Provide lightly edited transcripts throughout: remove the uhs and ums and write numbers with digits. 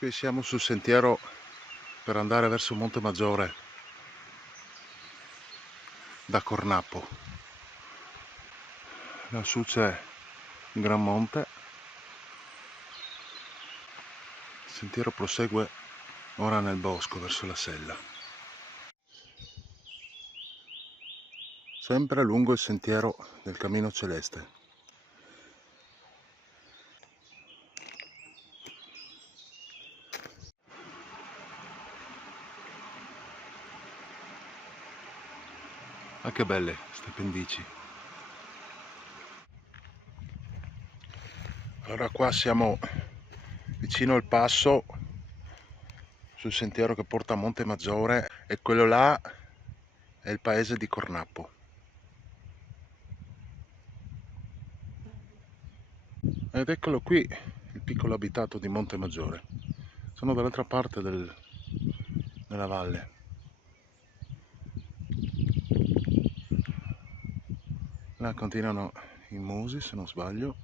Qui siamo sul sentiero per andare verso Monte Maggiore da Cornappo. Lassù c'è un gran monte. Il sentiero prosegue ora nel bosco verso la sella. Sempre lungo il sentiero del Cammino Celeste. Ah, che belle queste pendici. Allora qua siamo vicino al passo sul sentiero che porta a Monte Maggiore e quello là è il paese di Cornappo. Ed eccolo qui il piccolo abitato di Monte Maggiore. Sono dall'altra parte della valle. Là continuano i musi, se non sbaglio.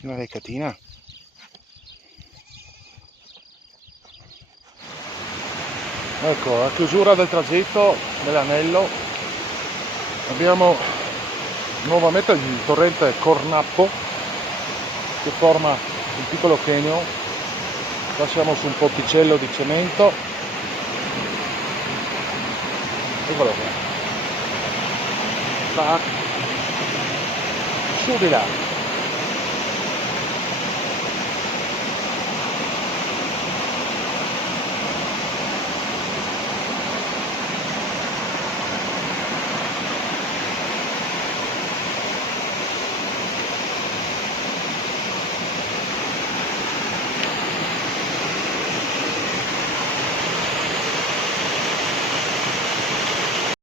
Una recatina. Ecco, a chiusura del tragitto dell'anello abbiamo nuovamente il torrente Cornappo che forma un piccolo canyon. Qua siamo su un ponticello di cemento. Eccolo qua. Su di là.